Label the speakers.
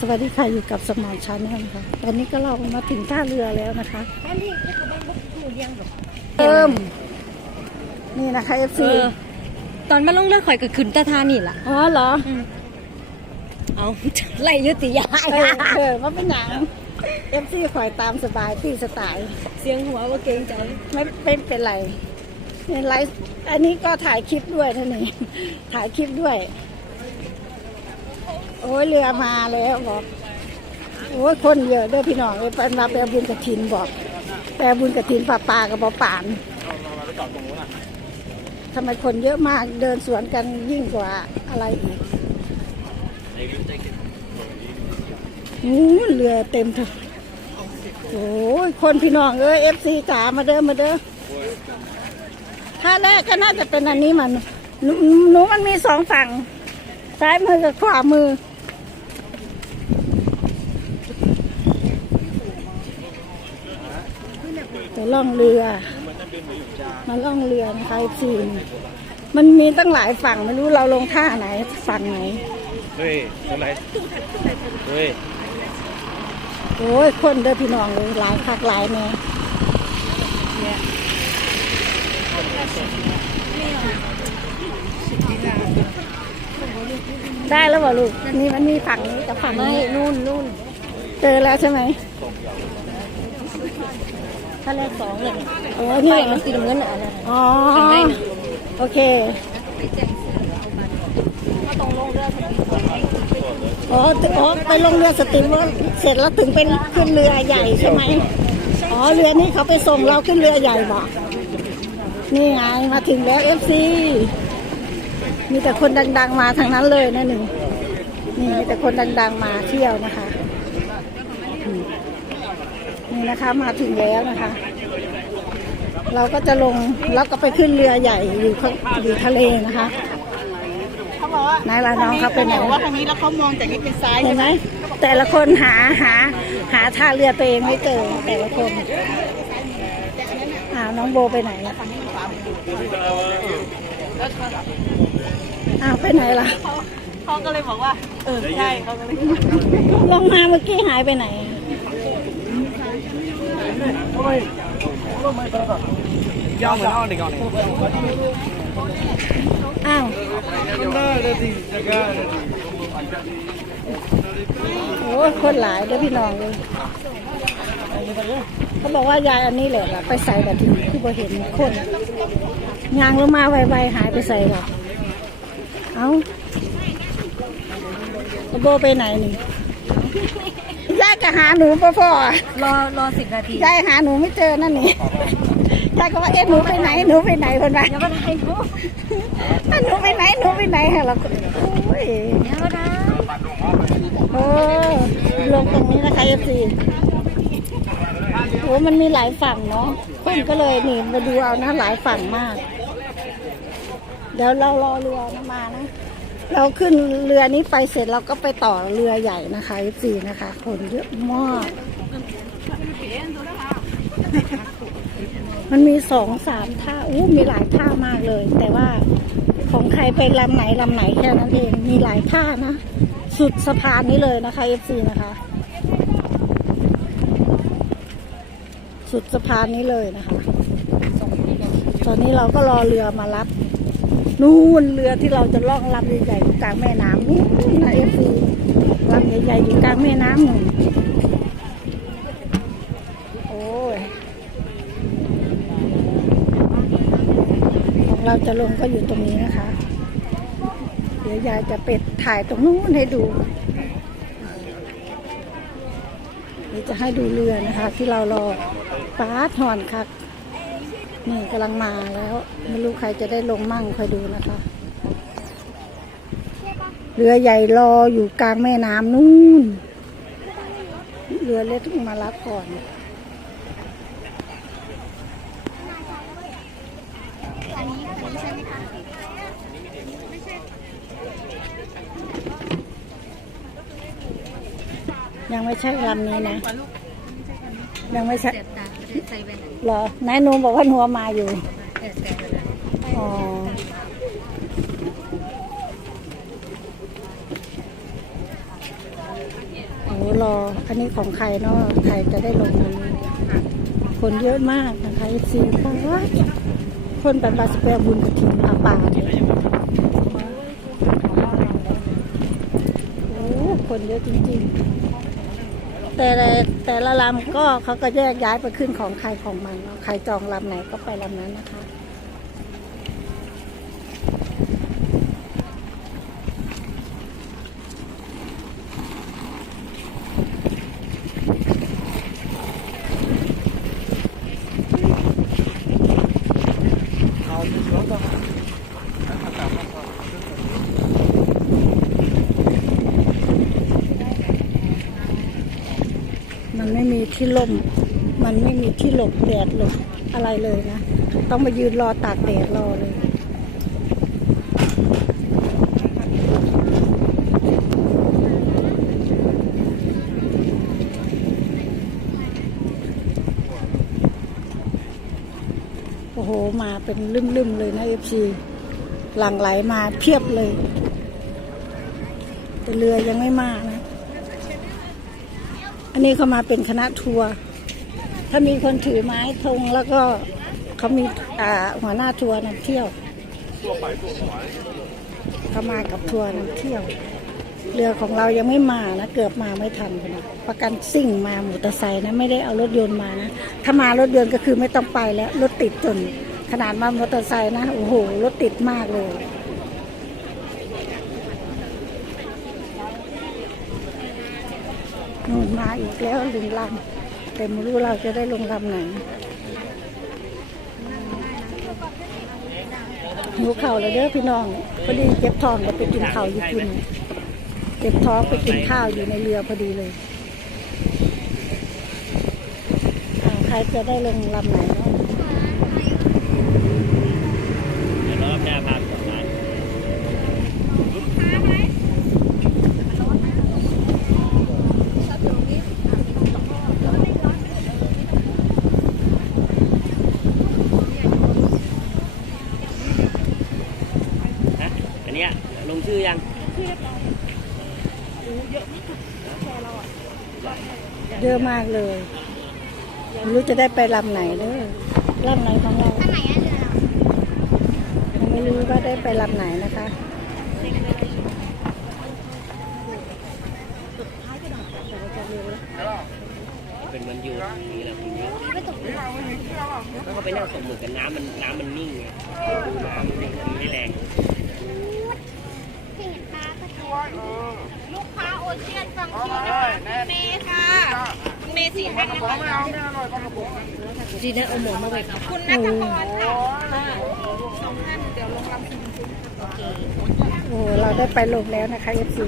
Speaker 1: สวัสดีค่ะอยู่กับสมอนชาแนลนะคะตอนนี้ก็เรามาถึงท่าเรือแล้วนะคะเริ่มนี่นะคะเอฟ
Speaker 2: เอ
Speaker 1: ซี
Speaker 2: อตอนมาลงเรือข่อยก็ขึ้นตาทานี่ล่ะ
Speaker 1: อ๋อเหรอ
Speaker 2: เอาไล่ยุติยา
Speaker 1: เออเออว่าเป็นหนังเอฟซีคอยตามสบายพี่สไตล์
Speaker 2: เสียงหัวว่าเกรงใจ
Speaker 1: ไม่เป็นเป็นไรในไลฟ์อันนี้ก็ถ่ายคลิปด้วยท่านนี่ถ่ายคลิปด้วยโอ้ยเรือมาแล้วบอกโอ้ยคนเยอะเด้อพี่น้องเอ้ยเป็นมาแปลบุญกระถินบอกแปลบุญกระถินป่าปากับป่าป่านทำไมคนเยอะมากเดินสวนกันยิ่งกว่าอะไรอีกอู้เรือเต็มเถอะโอ้ยคนพี่น้องเอ้ยเอฟซีจ๋ามาเด้อมาเด้อท่าแรกก็น่าจะเป็นอันนี้มันหนูหนูมันมีสองฝั่ง ซ้ายมือกับขวามือ ไป ล่องเรือ มาล่องเรือนะคะซีนมันมีตั้งหลายฝั่งไม่รู้เราลงท่าไหนฝั่งไหน
Speaker 3: เฮ้ยตรงไหนเฮ้ย
Speaker 1: โอ้ยคนเด้อพี่น้องเลยหลายคักหลายแม่ได้แล้วบ่ลูกนี่มันมีฝั่งนี้กับฝั่ง
Speaker 2: ไม่
Speaker 1: นี้
Speaker 2: นู่นนู่น
Speaker 1: เจอแล้วใช่ไหม
Speaker 2: ถ้าแรกสองเลย
Speaker 1: โอ้
Speaker 2: ไฟ
Speaker 1: นี่
Speaker 2: มันสีน้ำเงินอะนะ
Speaker 1: อ๋อ
Speaker 2: ข้างในน่ะ
Speaker 1: โอเค
Speaker 2: ก็ตรงลงเรือพอดี
Speaker 1: อ๋อถึงอ๋อไปลงเรือสติมเมอร์เสร็จแล้วถึงเป็นขึ้นเรือใหญ่ใช่ไหมอ๋อเรือนี้เขาไปส่งเราขึ้นเรือใหญ่บอกนี่ไงมาถึงแล้วเอฟซีมีแต่คนดัง ๆ มาทางนั้นเลยนะหนึ่งนี่มีแต่คนดัง ๆ มาเที่ยวนะคะอืม นี่นะคะมาถึงแล้วนะคะ เราก็จะลงแล้วก็ไปขึ้นเรือใหญ่อยู่ข้างอยู่ทะเลนะคะ
Speaker 4: เขาบอกว่านา
Speaker 1: ยลาน้องเขาไปไหน
Speaker 4: บอกว่าทางนี้แล้วเขามองจากนี้เป็นซ้าย
Speaker 1: เห็
Speaker 4: ใช่
Speaker 1: น
Speaker 4: ไห
Speaker 1: ไห
Speaker 4: ม
Speaker 1: มแต่ละคนหาหาหาท่าเรือตัวเองไม่เจอแต่ละคนอ้าวน้องโบไปไหนล่ะอ้าวไปไหนล่ะ
Speaker 4: เขาก็เลยบอกว่าเออใช่เขาก็เลย
Speaker 1: ลงมาเมื่อกี้หายไปไหน
Speaker 3: ย่อเหมือนอ้อนอีกอ่อน
Speaker 1: อ้าวโอ้คนหลายเด้อพี่น้องเลยเขาบอกว่ายายอันนี้แหละล่ะไปใส่แบบที่ที่พอเห็นคนยางลงมาไวๆหายไปใส่หรอเอ้าโบไปไหนนี่ ยายก็หาหนูพ่อพ่อ
Speaker 2: รอรอสิบนาที
Speaker 1: ยายหาหนูไม่เจอนั่นนี่ยายก็ว่าเอ๊ะหนูไปไหนหนูไปไหนคนบ้า
Speaker 2: เดี๋ยวก็ได้กู
Speaker 1: หนูไปไหนหนูไปไหนฮะเราก็โอ้ย
Speaker 2: เดี๋ยวก็ได้
Speaker 1: โอ้ลงตรงนี้นะคะเอฟซีโอ้มันมีหลายฝั่งเนาะคนก็เลยนี่มาดูเอานะหลายฝั่งมาก เดี๋ยวเรารอเรือนะมานะ เราขึ้นเรือนี้ไปเสร็จเราก็ไปต่อเรือใหญ่นะคะเอฟซีนะคะ คนเยอะมาก มันมีสองสามท่าอู้มีหลายท่ามากเลย แต่ว่าของใครไปลำไหนลำไหนแค่นั้นเองมีหลายท่านะ สุดสะพานนี้เลยนะคะ FC นะคะ สุดสะพานนี้เลยนะคะ ตอนนี้เราก็รอเรือมารับ นู่นเรือที่เราจะล่องลำใหญ่ๆอยู่กลางแม่น้ำนู่นนะ FC ลำใหญ่ๆอยู่กลางแม่น้ำหนึ่งโอ้ยของเราจะลงก็อยู่ตรงนี้นะคะ เดี๋ยวยายจะเป็ดถ่ายตรงนู้นให้ดูเดี๋ยวจะให้ดูเรือนะคะ ที่เรารอป้าถอนคัก นี่กำลังมาแล้ว ไม่รู้ใครจะได้ลงมั่งคอยดูนะคะ เรือใหญ่รออยู่กลางแม่น้ำนู่น เรือเล็กมารับก่อนยังไม่ใช่ลำนี้นะ ยังไม่ใช่
Speaker 2: ใส่ไปไหน
Speaker 1: เหรอนายหนูบอกว่าหนัวมาอยู่
Speaker 2: เสียแต่ไปไหน
Speaker 1: อ๋อรอ อันนี้ของใครเนาะใครจะได้ลงอันนี้คนเยอะมากนะคะซีคนคนไปปาสเปรบุญกระถิ่นอาป่าเนี่ยโอ้คนเยอะจริงๆ แต่แต่ละลำก็เขาก็แยกย้ายไปขึ้นของใครของมันเนาะใครจองลำไหนก็ไปลำนั้นนะคะ ที่ล่ม มันไม่มีที่หลบแดดหลบอะไรเลยนะ ต้องมายืนรอตากแดดรอเลยโอ้โห มาเป็นลืมๆเลยนะเอฟซีหลังไหลมาเพียบเลย แต่เรือยังไม่มานะ อันนี้เขามาเป็นคณะทัวร์ ถ้ามีคนถือไม้ธงแล้วก็เขามีอ่าหัวหน้าทัวร์นำเที่ยวเขามากับทัวร์นำเที่ยว เรือของเรายังไม่มานะ เกือบมาไม่ทันนะประกันซิ่งมามอเตอร์ไซค์นะ ไม่ได้เอารถยนต์มานะ ถ้ามารถยนต์ก็คือไม่ต้องไปแล้ว รถติดจน ขนาดมามอเตอร์ไซค์นะ โอ้โห รถติดมากเลย นู่นมาอีกแล้วหนึ่งลำแต่ไม่รู้เราจะได้ลงลำไหนหิวเข่าเลยเด้อพี่น้องพอดีเก็บทองเดี๋ยวไปกินข้าวอยู่กินเก็บท้องไปกินข้าวอยู่ในเรือพอดีเลยใครจะได้ลงลำไหนเนาะ
Speaker 3: เดี๋ยวรอบหน้าพาไปสองร้าน ฮะอันเนี้ยลงชื่อยัง
Speaker 1: เยอะมากเลยไม่รู้จะได้ไปลำไหนเด้อลำไหนของเรายังไม่รู้ว่าได้ไปลำไหนนะคะ
Speaker 3: เป็นมันอยู่นี่แหละทีนี้แล้วก็ไปนั่งตกหมึกกันน้ำมันน้ำมันนิ่งไงน้ำมันนิ่งไม่แรง
Speaker 4: ลูกค้าโอเชียนสั่ งคิวนะคะเมย์ค่ะเมย์สี่ท่านนะคะ
Speaker 2: จีน่าเอาหมอนมาไว้ค่ะ
Speaker 4: คุณนัทพรค่ะสองท่านเดี๋ยวลงรับ
Speaker 1: โอ้เราได้ไปลงแล้วนะคะเอฟซี